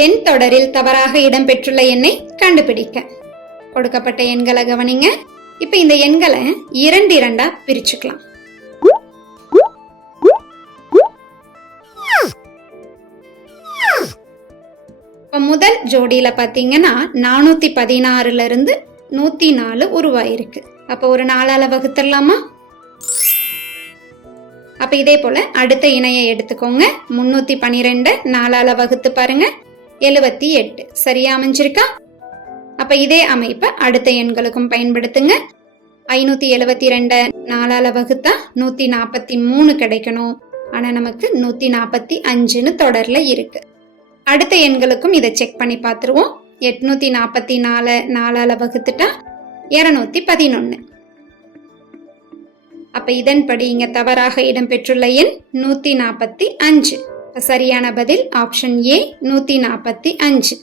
எண் தொடரில் தவறாக இடம்பெற்றுள்ள எண்ணை கண்டுபிடிக்க. கொடுக்கப்பட்ட எண்களை கவனிங்க. இப்ப இந்த எண்களை இரண்டு இரண்டா பிரிச்சுக்கலாம். இப்போ முதல் ஜோடியில் பார்த்தீங்கன்னா நானூத்தி பதினாறுல இருந்து நூத்தி நாலு உருவாயிருக்கு. அப்போ ஒரு நாளால் வகுத்துடலாமா? அப்ப இதே போல அடுத்த இணையை எடுத்துக்கோங்க. முன்னூத்தி பனிரெண்டு நாளால வகுத்து பாருங்க. எழுபத்தி எட்டு. சரியா அமைஞ்சிருக்கா? அப்ப இதே அமைப்பை அடுத்த எண்களுக்கும் பயன்படுத்துங்க. ஐநூத்தி எழுபத்தி ரெண்ட நாலால வகுத்தா நூத்தி நாற்பத்தி மூணு கிடைக்கணும். ஆனா நமக்கு நூத்தி நாற்பத்தி அஞ்சுன்னு தொடர்ல இருக்கு. அடுத்த எண்களுக்கும் இதை செக் பண்ணி பார்த்துருவோம். எட்நூத்தி நாற்பத்தி நாலு நாலால வகுத்துட்டா இருநூத்தி பதினொன்னு. அப்ப இதன்படி இங்க தவறாக இடம்பெற்றுள்ள எண் நூத்தி நாற்பத்தி அஞ்சு. சரியான பதில் ஆப்ஷன் ஏ நூத்தி நாற்பத்தி அஞ்சு.